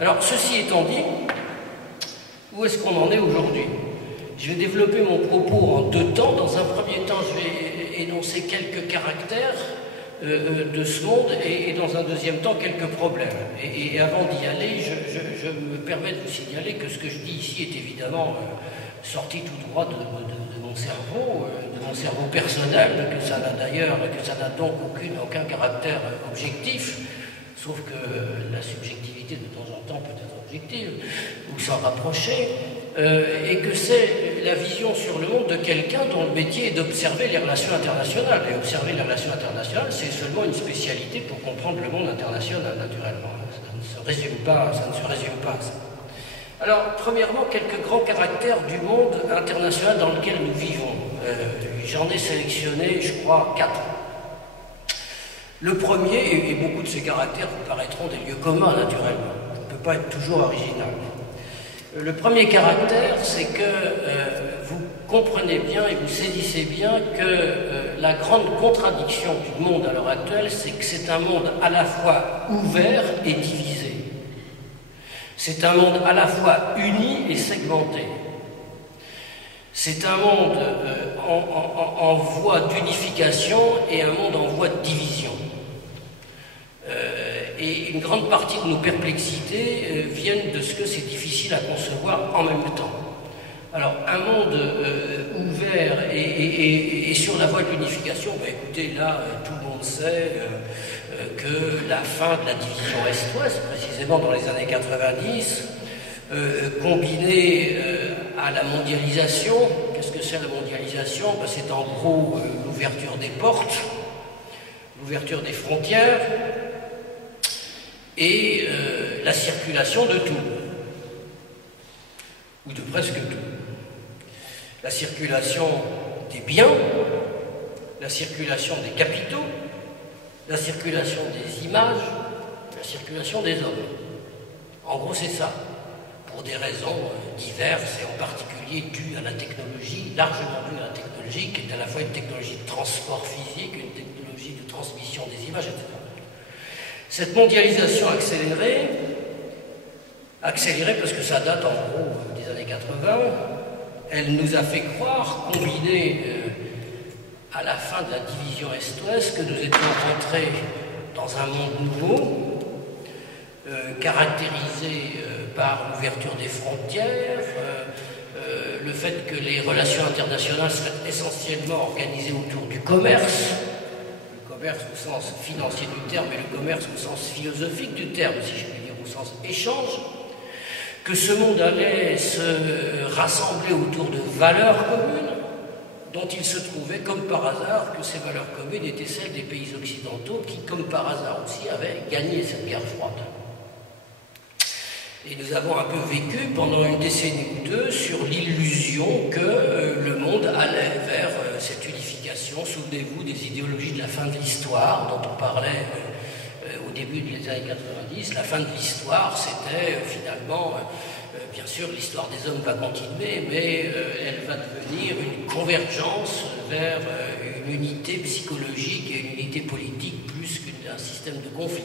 Alors, ceci étant dit, où est-ce qu'on en est aujourd'hui? Je vais développer mon propos en deux temps. Dans un premier temps, je vais énoncer quelques caractères de ce monde et dans un deuxième temps, quelques problèmes. Et avant d'y aller, je me permets de vous signaler que ce que je dis ici est évidemment sorti tout droit de mon cerveau personnel, que ça n'a donc aucun caractère objectif, sauf que la subjectivité de temps en temps peut être objective, ou s'en rapprocher, et que c'est la vision sur le monde de quelqu'un dont le métier est d'observer les relations internationales. Et observer les relations internationales, c'est seulement une spécialité pour comprendre le monde international, naturellement. Ça ne se résume pas à ça. Alors, premièrement, quelques grands caractères du monde international dans lequel nous vivons. J'en ai sélectionné, je crois, 4. Le premier, et beaucoup de ces caractères vous paraîtront des lieux communs, naturellement. On ne peut pas être toujours original. Le premier caractère, c'est que vous comprenez bien et vous saisissez bien que la grande contradiction du monde à l'heure actuelle, c'est que c'est un monde à la fois ouvert et divisé. C'est un monde à la fois uni et segmenté. C'est un monde en voie d'unification et un monde en voie de division. Et une grande partie de nos perplexités viennent de ce que c'est difficile à concevoir en même temps. Alors, un monde ouvert et sur la voie de l'unification, ben, écoutez, là, tout le monde sait que la fin de la division Est-Ouest, précisément dans les années 90, combinée à la mondialisation. Qu'est-ce que c'est la mondialisation? Ben, c'est en gros l'ouverture des portes, l'ouverture des frontières, et la circulation de tout, ou de presque tout. La circulation des biens, la circulation des capitaux, la circulation des images, la circulation des hommes. En gros, c'est ça, pour des raisons diverses et en particulier dues à la technologie, largement dues à la technologie, qui est à la fois une technologie de transport physique, une technologie de transmission des images, etc. Cette mondialisation accélérée parce que ça date en gros des années 80, elle nous a fait croire, combinée à la fin de la division Est-Ouest, que nous étions rentrés dans un monde nouveau, caractérisé par l'ouverture des frontières, le fait que les relations internationales seraient essentiellement organisées autour du commerce, au sens financier du terme, et le commerce au sens philosophique du terme, si je puis dire, au sens échange, que ce monde allait se rassembler autour de valeurs communes, dont il se trouvait, comme par hasard, que ces valeurs communes étaient celles des pays occidentaux qui, comme par hasard aussi, avaient gagné cette guerre froide. Et nous avons un peu vécu pendant une décennie ou deux sur l'illusion que le monde allait vers cette unification. Souvenez-vous des idéologies de la fin de l'histoire dont on parlait au début des années 90. La fin de l'histoire, c'était finalement, bien sûr, l'histoire des hommes va continuer, mais elle va devenir une convergence vers une unité psychologique et une unité politique plus qu'un système de conflit.